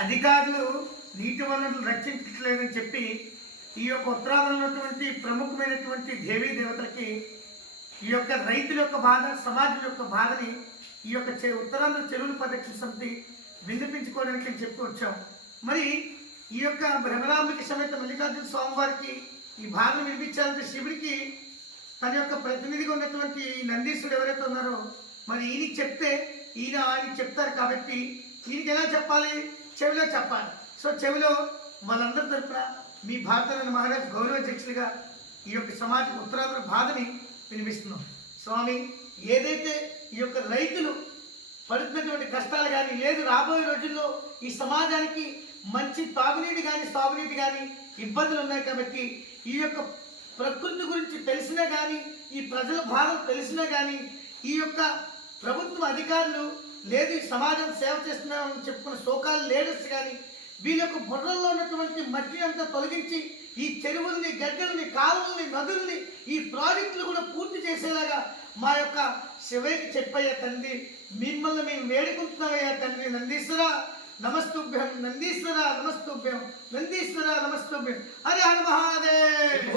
అధికారులు నీటి వనరులు రక్షించట్లేదని చెప్పి ఈ యొక్క ఉత్తరాంధ్రలో ఉన్నటువంటి ప్రముఖమైనటువంటి దేవీ దేవతలకి ఈ యొక్క రైతుల యొక్క బాధ సమాజం యొక్క బాధని ఈ యొక్క చె- ఉత్తరాంధ్ర చెరువుల పరిరక్షణ సమితి వినిపించుకోవడానికి అని చెప్పి వచ్చాం. మరి ఈ యొక్క భ్రమరాంబిక సమేత మల్లికార్జున స్వామివారికి ఈ భాగం వినిపించాలంటే శివుడికి తన యొక్క ప్రతినిధిగా ఉన్నటువంటి ఈ నందీశ్వరుడు ఎవరైతే ఉన్నారో మరి ఈయనకి చెప్తే ఈయన ఆయన చెప్తారు కాబట్టి ఈయనకి ఎలా చెప్పాలి? చెవిలో చెప్పాలి. సో చెవిలో వాళ్ళందరి తరఫున మీ భారతరత్న మహారాజ్ గౌరవాధ్యక్షులుగా ఈ యొక్క సమాజ ఉత్తరాంధ్ర బాధని వినిపిస్తున్నాం. స్వామి ఏదైతే ఈ యొక్క రైతులు పడుతున్నటువంటి కష్టాలు కానీ లేదు రాబోయే రోజుల్లో ఈ సమాజానికి మంచి తాగునీటి కానీ సాగునీటి కానీ ఇబ్బందులు ఉన్నాయి కాబట్టి ఈ యొక్క ప్రకృతి గురించి తెలిసినా కానీ ఈ ప్రజల బాధలు తెలిసినా కానీ ఈ యొక్క ప్రభుత్వ అధికారులు లేదు ఈ సమాజం సేవ చేస్తున్నామని చెప్పుకున్న శోకాలు లేడర్స్ కానీ వీళ్ళ యొక్క బుర్రల్లో ఉన్నటువంటి మట్టి అంతా తొలగించి ఈ చెరువుల్ని గడ్డల్ని కాలువల్ని నదుల్ని ఈ ప్రాజెక్టులు కూడా పూర్తి చేసేలాగా మా యొక్క శివయ్యకి చెప్పయ్యా తండ్రి. మిమ్మల్ని మేము వేడుకుంటున్నామయ్యా తండ్రి నందీశ్వర. నమస్తుభ్యం నందీశ్వర నమస్తుభ్యం నందీశ్వర నమస్తుభ్యం. హరే హర మహాదేవ్!